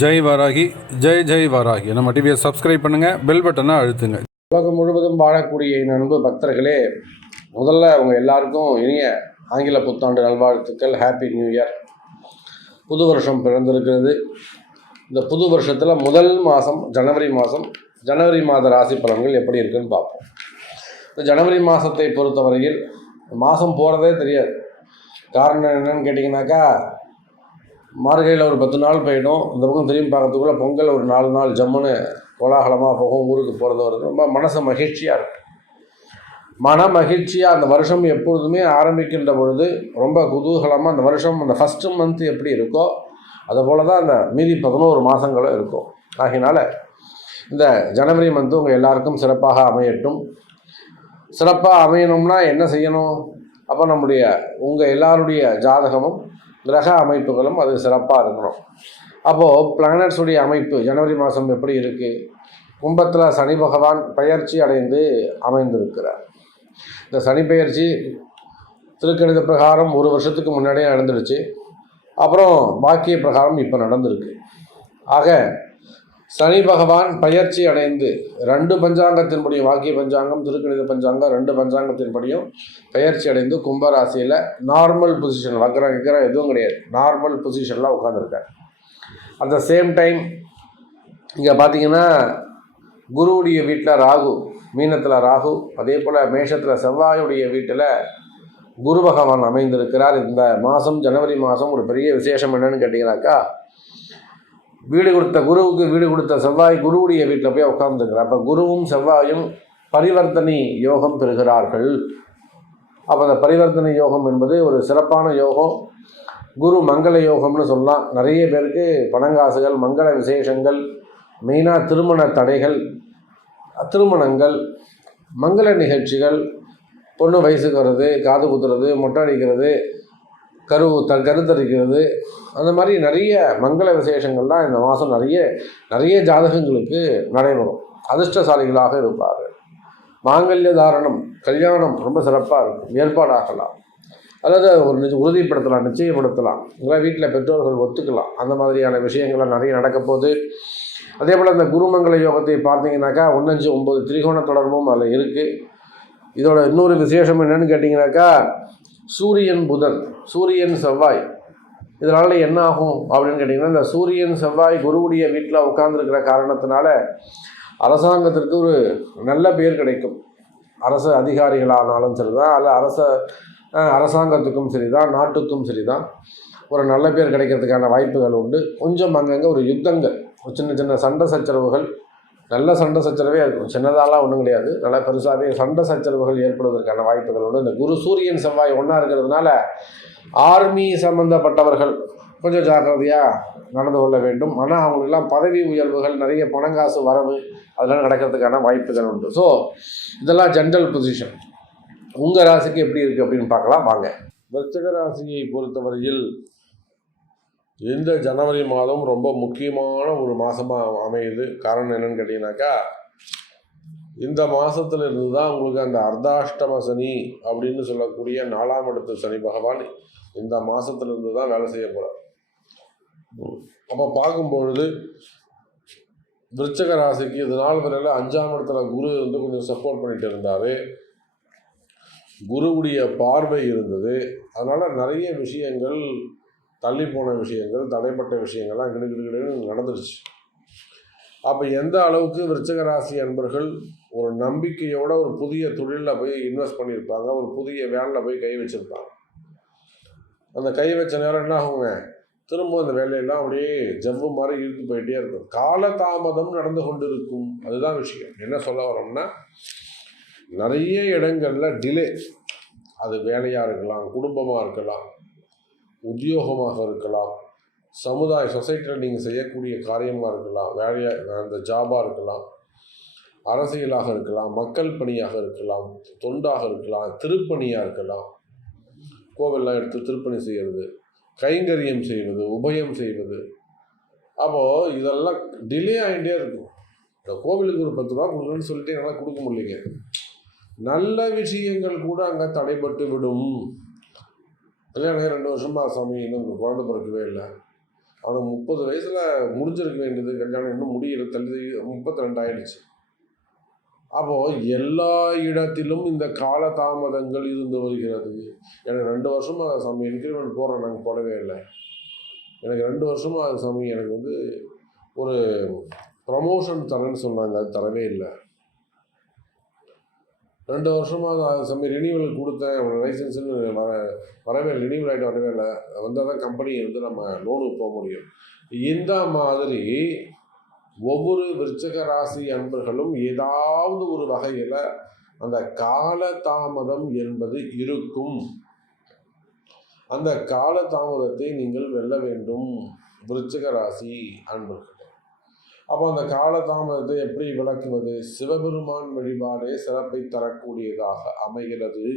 ஜெய் வாராகி, ஜெய் ஜெய் வாராகி. நம்ம டிவியை சப்ஸ்கிரைப் பண்ணுங்கள், பெல் பட்டனை அழுத்துங்க. உலகம் முழுவதும் வாழக்கூடிய அன்பு பக்தர்களே, முதல்ல அவங்க எல்லாருக்கும் இனிய ஆங்கில புத்தாண்டு நல்வாழ்த்துக்கள். Happy new year. புது வருஷம் பிறந்திருக்கிறது. இந்த புது வருஷத்தில் முதல் மாதம் ஜனவரி மாத ராசி பலன்கள் எப்படி இருக்குன்னு பார்ப்போம். இந்த ஜனவரி மாதத்தை பொறுத்தவரையில் மாதம் போகிறதே தெரியாது. காரணம் என்னன்னு கேட்டிங்கனாக்கா, மார்கழியில் ஒரு 10 நாள் போயிடும். இந்த பக்கம் திரும்பி பார்க்கறதுக்குள்ளே பொங்கல் ஒரு 4 நாள் ஜம்முன்னு கோலாகலமாக போகும். ஊருக்கு போகிறது வருது ரொம்ப மனசு மகிழ்ச்சியாக இருக்கும். மகிழ்ச்சியாக அந்த வருஷம் எப்பொழுதுமே ஆரம்பிக்கின்ற பொழுது ரொம்ப குதூகலமாக அந்த வருஷம் அந்த ஃபஸ்ட்டு மந்த் எப்படி இருக்கோ அதுபோல் தான் அந்த மீதி 11 மாதங்களும் இருக்கும். ஆகையினால் இந்த ஜனவரி மந்த்து உங்கள் எல்லாருக்கும் சிறப்பாக அமையட்டும். சிறப்பாக அமையணும்னா என்ன செய்யணும்? அப்போ உங்கள் எல்லாருடைய ஜாதகமும் கிரக அமைப்புகளும் அது சிறப்பாக இருக்கணும். அப்போது பிளானட்ஸுடைய அமைப்பு ஜனவரி மாதம் எப்படி இருக்குது? கும்பத்தில் சனி பகவான் பெயர்ச்சி அடைந்து அமைந்திருக்கிறார். இந்த சனி பெயர்ச்சி திருக்கணித பிரகாரம் 1 வருஷத்துக்கு முன்னாடியே நடந்துடுச்சு. அப்புறம் பாக்கிய பிரகாரம் இப்போ நடந்திருக்கு. ஆக சனி பகவான் பெயர்ச்சி அடைந்து 2 பஞ்சாங்கத்தின்படியும், வாக்கிய பஞ்சாங்கம் திருக்கணித பஞ்சாங்கம் 2 பஞ்சாங்கத்தின்படியும் பெயர்ச்சி அடைந்து கும்பராசியில் நார்மல் பொசிஷன், வக்கரம் எதுவும் கிடையாது, நார்மல் பொசிஷனில் உட்காந்துருக்கார். அட் த சேம் டைம் இங்கே பார்த்தீங்கன்னா குருவுடைய வீட்டில் ராகு, மீனத்தில் ராகு, அதே போல் மேஷத்தில் செவ்வாயுடைய வீட்டில் குரு பகவான் அமைந்திருக்கிறார். இந்த மாதம் ஜனவரி மாதம் ஒரு பெரிய விசேஷம் என்னன்னு கேட்டிங்கனாக்கா, குருவுக்கு வீடு கொடுத்த செவ்வாய் குருவுடைய வீட்டில் போய் உட்கார்ந்துருக்கிறார். அப்போ குருவும் செவ்வாயும் பரிவர்த்தனை யோகம் பெறுகிறார்கள். அப்போ அந்த பரிவர்த்தனை யோகம் என்பது ஒரு சிறப்பான யோகம். குரு மங்கள யோகம்னு சொல்லலாம். நிறைய பேருக்கு பணங்காசுகள், மங்கள விசேஷங்கள், மெயினாக திருமண தடைகள், திருமணங்கள், மங்கள நிகழ்ச்சிகள், பொண்ணு வயசுக்கு வர்றது, காது குத்துறது, மொட்டை அடிக்கிறது, கருத்தரிக்கிறது, அந்த மாதிரி நிறைய மங்கள விசேஷங்கள்லாம் இந்த மாதம் நிறைய ஜாதகங்களுக்கு நடைபெறும். அதிர்ஷ்டசாலிகளாக இருப்பார்கள். மாங்கல்ய தாரணம், கல்யாணம் ரொம்ப சிறப்பாக இருக்கும், ஏற்பாடாகலாம், அல்லது ஒரு உறுதிப்படுத்தலாம், நிச்சயப்படுத்தலாம், இல்லை வீட்டில் பெற்றோர்கள் ஒத்துக்கலாம். அந்த மாதிரியான விஷயங்கள்லாம் நிறைய நடக்க போகுது. அதே போல் இந்த குருமங்கள யோகத்தை பார்த்தீங்கன்னாக்கா 1-5-9 திரிகோண தொடர்பும் அதில் இருக்குது. இதோட இன்னொரு விசேஷம் என்னென்னு கேட்டிங்கனாக்கா, சூரியன் புதன், சூரியன் செவ்வாய், இதனால் என்ன ஆகும் அப்படின்னு கேட்டிங்கன்னா, இந்த சூரியன் செவ்வாய் குருவுடைய வீட்டில் உட்கார்ந்துருக்கிற காரணத்தினால அரசாங்கத்திற்கு ஒரு நல்ல பேர் கிடைக்கும். அரசு அதிகாரிகளானாலும் சரி தான், அல்ல அரசாங்கத்துக்கும் சரி தான், நாட்டுக்கும் சரி தான், ஒரு நல்ல பேர் கிடைக்கிறதுக்கான வாய்ப்புகள் உண்டு. கொஞ்சம் அங்கங்கே ஒரு யுத்தங்கள், சின்ன சண்டை சச்சரவுகள், நல்ல சண்டை சச்சரவே இருக்கும், சின்னதாலாம் ஒன்றும் கிடையாது, நல்லா பெருசாகவே சண்டை சச்சரவுகள் ஏற்படுவதற்கான வாய்ப்புகள் உண்டு. இந்த குரு சூரியன் செவ்வாய் ஒன்றா இருக்கிறதுனால ஆர்மி சம்மந்தப்பட்டவர்கள் கொஞ்சம் ஜாக்கிரதையாக நடந்து கொள்ள வேண்டும். ஆனால் அவங்களுக்கெல்லாம் பதவி உயர்வுகள், நிறைய பணங்காசு வரவு அதெல்லாம் நடக்கிறதுக்கான வாய்ப்புகள் உண்டு. ஸோ இதெல்லாம் ஜென்ரல் பொசிஷன். உங்கள் ராசிக்கு எப்படி இருக்குது அப்படின்னு பார்க்கலாம் வாங்க. விருச்சிக ராசியை பொறுத்தவரையில் இந்த ஜனவரி மாதம் ரொம்ப முக்கியமான ஒரு மாதமாக அமையுது. காரணம் என்னென்னு கேட்டிங்கனாக்கா, இந்த மாதத்துலேருந்து தான் உங்களுக்கு அந்த அர்த்தாஷ்டம சனி அப்படின்னு சொல்லக்கூடிய 4ஆம் இடத்து சனி பகவான் இந்த மாதத்துலேருந்து தான் வேலை செய்ய போகிறார். அப்போ பார்க்கும்பொழுது விருச்சிக ராசிக்கு இது நாள் வரையில் 5ஆம் இடத்துல குரு வந்து கொஞ்சம் சப்போர்ட் பண்ணிட்டு இருந்தார். குருவுடைய பார்வை இருந்தது. அதனால் நிறைய விஷயங்கள், தள்ளி போன விஷயங்கள், தடைப்பட்ட விஷயங்கள்லாம் கிடுகிடுன்னு நடந்துருச்சு. அப்போ எந்த அளவுக்கு விருச்சிக ராசி அன்பர்கள் ஒரு நம்பிக்கையோட ஒரு புதிய தொழிலில் போய் இன்வெஸ்ட் பண்ணியிருப்பாங்க, ஒரு புதிய வேலையில் போய் கை வச்சுருப்பாங்க. அந்த கை வச்ச நேரம் என்ன ஆகுங்க, திரும்ப அந்த வேலையெல்லாம் அப்படியே ஜவ்வு மாதிரி இழுத்து போயிட்டே இருக்கும். காலதாமதம் நடந்து கொண்டு இருக்கும். அதுதான் விஷயம். என்ன சொல்ல வரோம்னா, நிறைய இடங்களில் டிலே, அது வேலையாக இருக்கலாம், குடும்பமாக இருக்கலாம், உத்தியோகமாக இருக்கலாம், சொசைட்டியில் நீங்கள் செய்யக்கூடிய காரியமாக இருக்கலாம், அந்த ஜாபாக இருக்கலாம், அரசியலாக இருக்கலாம், மக்கள் பணியாக இருக்கலாம், தொண்டாக இருக்கலாம், திருப்பணியாக இருக்கலாம், கோவிலெலாம் எடுத்து திருப்பணி செய்கிறது, கைங்கரியம் செய்வது, உபயம் செய்வது. அப்போது இதெல்லாம் டிலே ஆகிட்டே இருக்கும். இந்த கோவிலுக்கு ஒரு 10 ரூபா கொடுக்குறேன்னு சொல்லிட்டு என்னால் கொடுக்க முடியலைங்க. நல்ல விஷயங்கள் கூட அங்கே தடைப்பட்டு விடும். கல்யாணம் 2 வருஷமாக சாமி இன்னும் குழந்தை பிறக்கவே இல்லை, அவனுக்கு 30 வயசில் முடிஞ்சிருக்க வேண்டியது கல்யாணம், இன்னும் முடியல, தள்ளி 32 ஆயிடுச்சு. அப்போது எல்லா இடத்திலும் இந்த காலதாமதங்கள் இருந்து வருகிறது. எனக்கு 2 வருஷமாக சாமி இன்க்ரிமெண்ட் போடுறேன், நாங்கள் போடவே இல்லை. எனக்கு 2 வருஷமாக அது சாமி எனக்கு ஒரு ப்ரமோஷன் தரேன்னு சொன்னாங்க, அது தரவே இல்லை. 2 வருஷமாக அது சாமி ரினியூவல் கொடுத்தேன், லைசன்ஸுன்னு வரவே இல்லை, ரினியூவல் ஆகிட்டு வரவே இல்லை. வந்தால் தான் கம்பெனி நம்ம லோனுக்கு போக முடியும். இந்த மாதிரி ஒவ்வொரு விருச்சிக ராசி அன்பர்களும் ஏதாவது ஒரு வகையில் அந்த கால தாமதம் என்பது இருக்கும். அந்த கால தாமதத்தை நீங்கள் வெல்ல வேண்டும் விருச்சிக ராசி அன்பர்களே. அப்போ அந்த கால தாமதத்தை எப்படி விளக்குவது? சிவபெருமான் வழிபாடே சிறப்பை தரக்கூடியதாக அமைகிறது.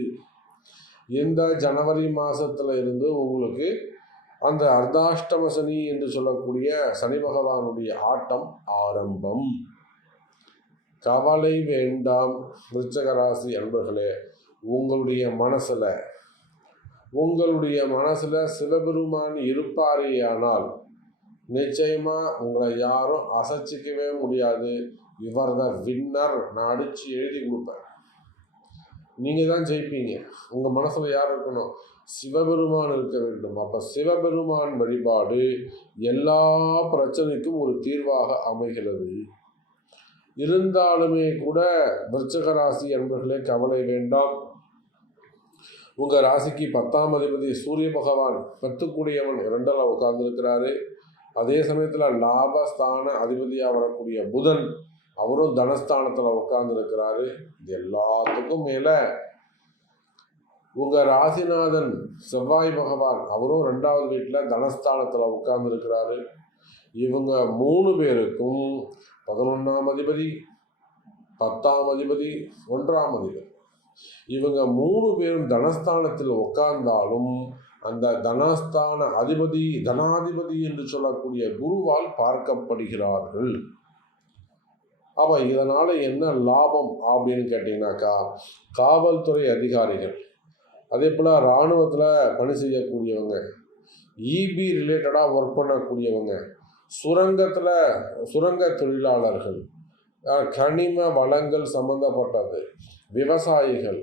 இந்த ஜனவரி மாதத்தில் இருந்து உங்களுக்கு அந்த அர்த்தாஷ்டம சனி என்று சொல்லக்கூடிய சனி பகவானுடைய ஆட்டம் ஆரம்பம். கவலை வேண்டாம் விருச்சிக ராசி அன்பர்களே. உங்களுடைய மனசில் சிவபெருமான் இருப்பாரேயானால் நிச்சயமாக உங்களை யாரும் அசைச்சிக்கவே முடியாது. இவர் தான் வின்னர், நான் அடித்து எழுதி கொடுப்பேன், நீங்கள் தான் ஜெயிப்பீங்க. உங்கள் மனசில் யார் இருக்கணும்? சிவபெருமான் இருக்க வேண்டும். அப்போ சிவபெருமான் வழிபாடு எல்லா பிரச்சனைக்கும் ஒரு தீர்வாக அமைகிறது. இருந்தாலுமே கூட விருச்சிக ராசி என்பர்களே கவலை வேண்டாம். உங்கள் ராசிக்கு 10ஆம் அதிபதி சூரிய பகவான் 10 2 உட்கார்ந்துருக்கிறாரு. அதே சமயத்தில் லாபஸ்தான அதிபதியாக வரக்கூடிய புதன் அவரும் தனஸ்தானத்தில் உட்கார்ந்துருக்கிறாரு. இது எல்லாத்துக்கும் மேலே உங்கள் ராசிநாதன் செவ்வாய் பகவான் அவரும் 2வது வீட்டில் தனஸ்தானத்தில் உட்கார்ந்துருக்கிறாரு. இவங்க 3 பேருக்கும் 11ஆம் அதிபதி, 10ஆம் அதிபதி, 1ஆம் அதிபதி, இவங்க 3 பேரும் தனஸ்தானத்தில் உட்கார்ந்தாலும் அந்த தனஸ்தான அதிபதி தனாதிபதி என்று சொல்லக்கூடிய குருவால் பார்க்கப்படுகிறார்கள். அப்போ இதனால் என்ன லாபம் அப்படின்னு கேட்டிங்கனாக்கா, காவல்துறை அதிகாரிகள், அதே போல் இராணுவத்தில் பணி செய்யக்கூடியவங்க, இபி ரிலேட்டடாக ஒர்க் பண்ணக்கூடியவங்க, சுரங்க தொழிலாளர்கள், கனிம வளங்கள் சம்பந்தப்பட்டது, விவசாயிகள்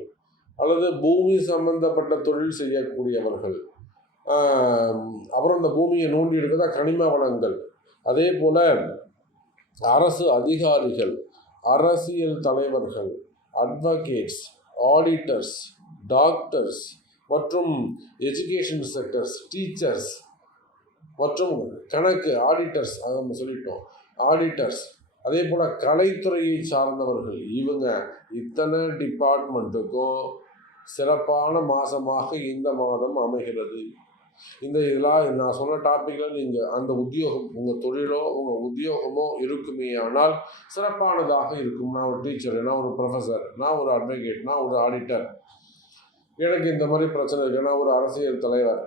அல்லது பூமி சம்பந்தப்பட்ட தொழில் செய்யக்கூடியவர்கள், அப்புறம் இந்த பூமியை நோண்டி எடுக்கிறதா கனிம வளங்கள், அதே போல் அரசு அதிகாரிகள், அரசியல் தலைவர்கள், அட்வொகேட்ஸ், ஆடிட்டர்ஸ், டாக்டர்ஸ் மற்றும் எஜுகேஷன் செக்டர்ஸ், டீச்சர்ஸ் மற்றும் கணக்கு ஆடிட்டர்ஸ், அதை நம்ம சொல்லிட்டோம், ஆடிட்டர்ஸ், அதே போல் கலைத்துறையை சார்ந்தவர்கள், இவங்க இத்தனை டிபார்ட்மெண்ட்டுக்கும் சிறப்பான மாதமாக இந்த மாதம் அமைகிறது. இதெல்லாம் நான் சொன்ன டாப்பிக்கில் நீங்கள் அந்த உத்தியோகம், உங்கள் தொழிலோ உங்கள் உத்தியோகமோ இருக்குமே ஆனால் சிறப்பானதாக இருக்கும். நான் ஒரு டீச்சர், நான் ஒரு ப்ரொஃபஸர், நான் ஒரு அட்வொகேட், நான் ஒரு ஆடிட்டர், எனக்கு இந்த மாதிரி பிரச்சனை இருக்குது, நான் ஒரு அரசியல் தலைவர்,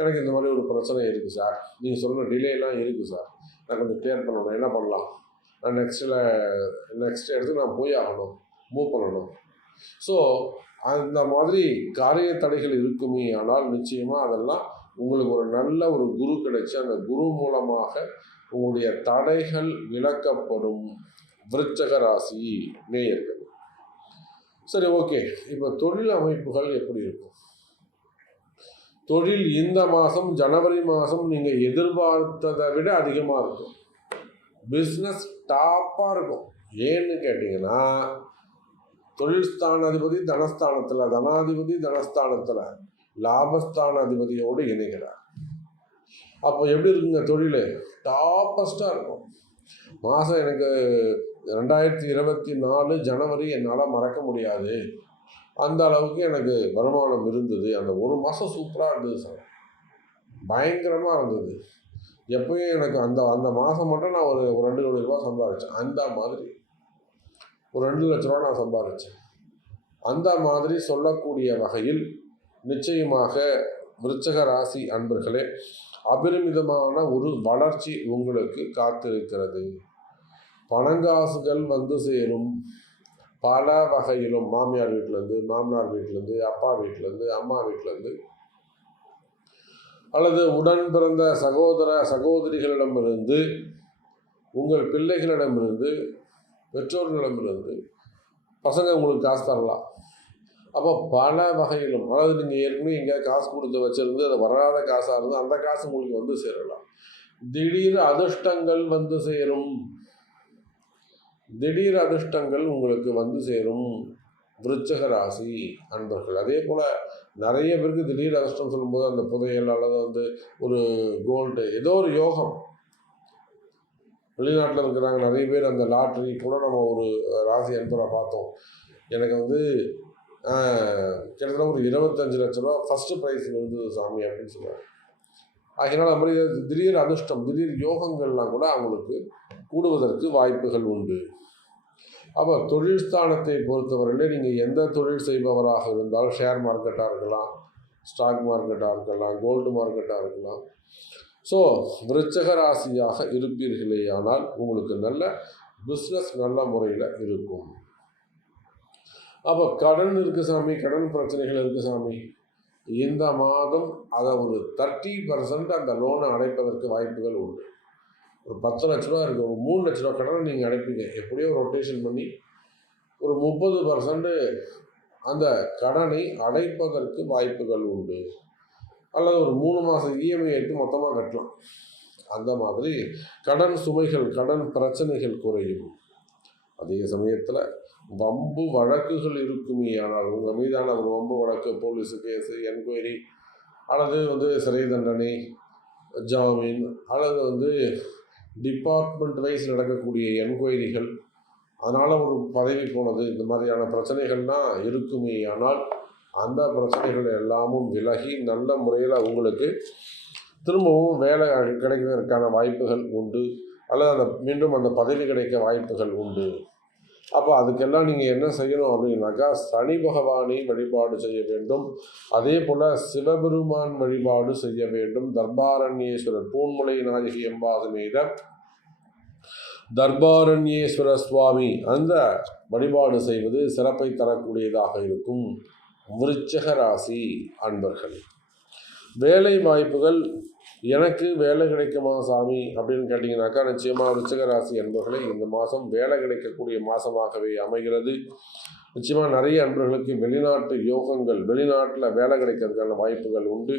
எனக்கு இந்த மாதிரி ஒரு பிரச்சனை இருக்குது சார், நீங்கள் சொன்ன டிலேலாம் இருக்குது சார், நான் கொஞ்சம் கிளியர் பண்ணணும், என்ன பண்ணலாம், நான் நெக்ஸ்ட் இடத்துக்கு நான் போய் ஆகணும், மூவ் பண்ணணும். ஸோ அந்த மாதிரி காரிய தடைகள் இருக்குமே ஆனால் நிச்சயமாக அதெல்லாம் உங்களுக்கு ஒரு நல்ல ஒரு குரு கிடைச்சி அந்த குரு மூலமாக உங்களுடைய தடைகள் விலக்கப்படும் விருச்சிக ராசி நேயர்கள். சரி, ஓகே. இப்போ தொழில் அமைப்புகள் எப்படி இருக்கும்? தொழில் இந்த மாதம் ஜனவரி மாதம் நீங்கள் எதிர்பார்த்ததை விட அதிகமாக இருக்கும். பிஸ்னஸ் டாப்பாக இருக்கும். ஏன்னு கேட்டிங்கன்னா, தொழில் ஸ்தானாதிபதி தனஸ்தானத்தில், தனாதிபதி தனஸ்தானத்தில், லாபஸ்தான அதிபதியோடு இணைகிறார். அப்போ எப்படி இருக்குங்க தொழில்? டாப்பஸ்ட்டாக இருக்கும். மாதம் எனக்கு 2024 ஜனவரி என்னால் மறக்க முடியாது, அந்த அளவுக்கு எனக்கு வருமானம் இருந்தது. அந்த ஒரு மாதம் சூப்பராக இருந்தது சார், பயங்கரமாக இருந்தது. எப்பயும் எனக்கு அந்த மாதம் மட்டும் நான் ஒரு 2 கோடி ரூபா சம்பாதிச்சேன். அந்த மாதிரி ஒரு 2 லட்ச ரூபா நான் சம்பாதிச்சேன். அந்த மாதிரி சொல்லக்கூடிய வகையில் நிச்சயமாக விருச்சிக ராசி அன்பர்களே அபரிமிதமான ஒரு வளர்ச்சி உங்களுக்கு காத்திருக்கிறது. பணங்காசுகள் வந்து சேரும். பல வகையிலும் மாமியார் வீட்டிலேருந்து, மாமனார் வீட்டிலேருந்து, அப்பா வீட்டிலேருந்து, அம்மா வீட்டிலேருந்து அல்லது உடன் பிறந்த சகோதர சகோதரிகளிடமிருந்து, உங்கள் பிள்ளைகளிடமிருந்து, பெற்றோர்களிடமிருந்து பசங்க உங்களுக்கு காசு தரலாம். அப்போ பல வகையிலும், அதாவது நீங்கள் ஏற்கனவே எங்கேயாவது காசு கொடுத்து வச்சுருந்து அது வராத காசாக இருந்து அந்த காசு உங்களுக்கு வந்து சேரலாம். திடீர் அதிர்ஷ்டங்கள் வந்து சேரும். திடீர் அதிர்ஷ்டங்கள் உங்களுக்கு வந்து சேரும் விருச்சிக ராசி அன்பர்கள். அதே போல் நிறைய பேருக்கு திடீர் அதிர்ஷ்டம் சொல்லும்போது அந்த புதையல் அல்லது வந்து ஒரு கோல்டு ஏதோ ஒரு யோகம். வெளிநாட்டில் இருக்கிறாங்க நிறைய பேர், அந்த லாட்ரி கூட நம்ம ஒரு ராசி அன்பரை பார்த்தோம். எனக்கு வந்து கிட்டத்தட்ட ஒரு 25 லட்ச ரூபா ஃபஸ்ட்டு ப்ரைஸ் விழுந்தது சாமி அப்படின்னு சொல்லுவாங்க. அதனால் அது மாதிரி திடீர் அதிர்ஷ்டம், திடீர் யோகங்கள்லாம் கூட அவங்களுக்கு கூடுவதற்கு வாய்ப்புகள் உண்டு. அப்போ தொழில் ஸ்தானத்தை பொறுத்தவரையிலே நீங்கள் எந்த தொழில் செய்பவராக இருந்தாலும், ஷேர் மார்க்கெட்டாக இருக்கலாம், ஸ்டாக் மார்க்கெட்டாக இருக்கலாம், கோல்டு மார்க்கெட்டாக இருக்கலாம். ஸோ விருச்சிக ராசியாக இருப்பீர்களே ஆனால் உங்களுக்கு நல்ல பிஸ்னஸ் நல்ல முறையில் இருக்கும். அப்போ கடன் இருக்குது சாமி, கடன் பிரச்சனைகள் இருக்குது சாமி, இந்த மாதம் அதை ஒரு 30% அந்த லோனை அடைப்பதற்கு வாய்ப்புகள் உண்டு. ஒரு 10 லட்ச ரூபா இருக்குது, ஒரு 3 லட்ச ரூபா கடனை நீங்கள் அடைப்பீங்க. எப்படியோ ரொட்டேஷன் பண்ணி ஒரு 30% அந்த கடனை அடைப்பதற்கு வாய்ப்புகள் உண்டு. அல்லது ஒரு 3 மாதம் இஎம்ஐ எடுத்து மொத்தமாக கட்டலாம். அந்த மாதிரி கடன் சுமைகள், கடன் பிரச்சனைகள் குறையும். அதே சமயத்தில் வம்பு வழக்குகள் இருக்குமே ஆனால், உங்கள் மீதான ஒரு வம்பு வழக்கு, போலீஸு கேஸு, என்கொயரி, அல்லது வந்து சிறை தண்டனை, ஜாமீன், அல்லது வந்து டிபார்ட்மெண்ட் வைஸ் நடக்கக்கூடிய என்கொயரிகள், அதனால் ஒரு பதவி போனது, இந்த மாதிரியான பிரச்சனைகள்லாம் இருக்குமே ஆனால் அந்த பிரச்சனைகள் எல்லாமும் விலகி நல்ல முறையில் உங்களுக்கு திரும்பவும் வேலை கிடைக்கிறதுக்கான வாய்ப்புகள் உண்டு. அல்லது மீண்டும் அந்த பதவி கிடைக்க வாய்ப்புகள் உண்டு. அப்போ அதுக்கெல்லாம் நீங்கள் என்ன செய்யணும் அப்படின்னாக்கா, சனி பகவானை வழிபாடு செய்ய வேண்டும். அதே போல் சிவபெருமான் வழிபாடு செய்ய வேண்டும். தர்பாரண்யேஸ்வரர், பூன்முலை நாயகி எம்பாசமேத தர்பாரண்யேஸ்வர சுவாமி, அந்த வழிபாடு செய்வது சிறப்பை தரக்கூடியதாக இருக்கும். விருச்சிக ராசி அன்பர்கள், வேலை வாய்ப்புகள், எனக்கு வேலை கிடைக்குமா சாமி அப்படின்னு கேட்டிங்கனாக்கா, நிச்சயமாக விருச்சிக ராசி அன்பர்களே இந்த மாதம் வேலை கிடைக்கக்கூடிய மாதமாகவே அமைகிறது. நிச்சயமாக நிறைய அன்பர்களுக்கு வெளிநாட்டு யோகங்கள், வெளிநாட்டில் வேலை கிடைக்கிறதுக்கான வாய்ப்புகள் உண்டு.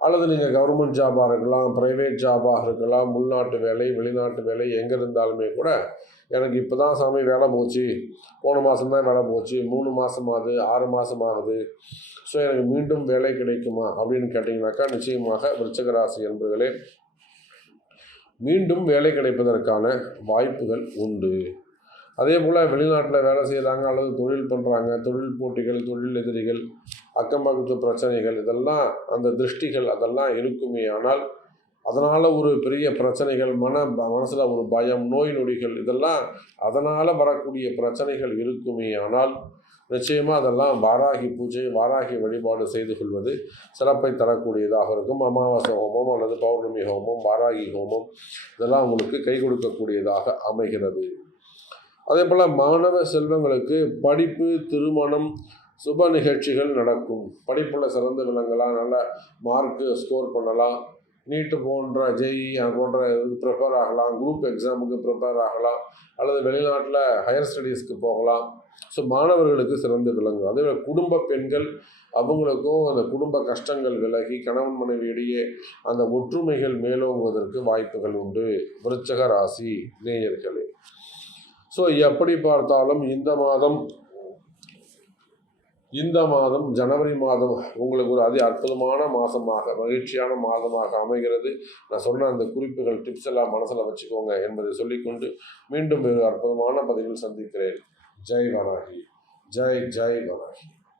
அல்லது நீங்கள் கவர்மெண்ட் ஜாபாக இருக்கலாம், ப்ரைவேட் ஜாபாக இருக்கலாம், உள்நாட்டு வேலை, வெளிநாட்டு வேலை, எங்கே இருந்தாலுமே கூட எனக்கு இப்போ தான் சாமி வேலை போச்சு, போன மாதம் தான் வேலை போச்சு, 3 மாதம் ஆகுது, 6 மாதம் ஆகுது, ஸோ எனக்கு மீண்டும் வேலை கிடைக்குமா அப்படின்னு கேட்டிங்கனாக்கா, நிச்சயமாக விருச்சிக ராசி என்பர்களே மீண்டும் வேலை கிடைப்பதற்கான வாய்ப்புகள் உண்டு. அதே போல் வெளிநாட்டில் வேலை செய்கிறாங்க அல்லது தொழில் பண்ணுறாங்க, தொழில் போட்டிகள், தொழில் எதிரிகள், அக்கம் பக்கத்து பிரச்சனைகள், இதெல்லாம் அந்த திருஷ்டிகள் அதெல்லாம் இருக்குமே ஆனால் அதனால் ஒரு பெரிய பிரச்சனைகள், மனசில் ஒரு பயம், நோய் நொடிகள், இதெல்லாம் அதனால் வரக்கூடிய பிரச்சனைகள் இருக்குமே ஆனால் நிச்சயமாக அதெல்லாம் வாராகி பூஜை, வாராகி வழிபாடு செய்து கொள்வது சிறப்பை தரக்கூடியதாக இருக்கும். அமாவாசை ஹோமம் அல்லது பௌர்ணமி ஹோமம், வாராகி ஹோமம், இதெல்லாம் உங்களுக்கு கை கொடுக்கக்கூடியதாக அமைகிறது. அதே போல் மாணவ செல்வங்களுக்கு படிப்பு, திருமணம், சுப நிகழ்ச்சிகள் நடக்கும். படிப்பில் சிறந்து விளங்கலாம், நல்ல மார்க்கு ஸ்கோர் பண்ணலாம், நீட்டு போன்ற ஜேஇ போன்ற ப்ரிப்பேர் ஆகலாம், குரூப் எக்ஸாமுக்கு ப்ரிப்பேர் ஆகலாம், அல்லது வெளிநாட்டில் ஹையர் ஸ்டடீஸ்க்கு போகலாம். ஸோ மாணவர்களுக்கு சிறந்து விளங்கும். அதே போல் குடும்ப பெண்கள், அவங்களுக்கும் அந்த குடும்ப கஷ்டங்கள் விலகி கணவன் மனைவியிடையே அந்த ஒற்றுமைகள் மேலோங்குவதற்கு வாய்ப்புகள் உண்டு. விருச்சிக ராசி நேயர்களே, ஸோ எப்படி பார்த்தாலும் இந்த மாதம் ஜனவரி மாதம் உங்களுக்கு ஒரு அற்புதமான மாதமாக, மகிழ்ச்சியான மாதமாக அமைகிறது. நான் சொன்ன அந்த குறிப்புகள், டிப்ஸ் எல்லாம் மனசில் வச்சுக்கோங்க என்பதை சொல்லிக்கொண்டு மீண்டும் ஒரு அற்புதமான பதிவில் சந்திக்கிறேன். ஜெய் வராகி, ஜெய் ஜெய் வராகி.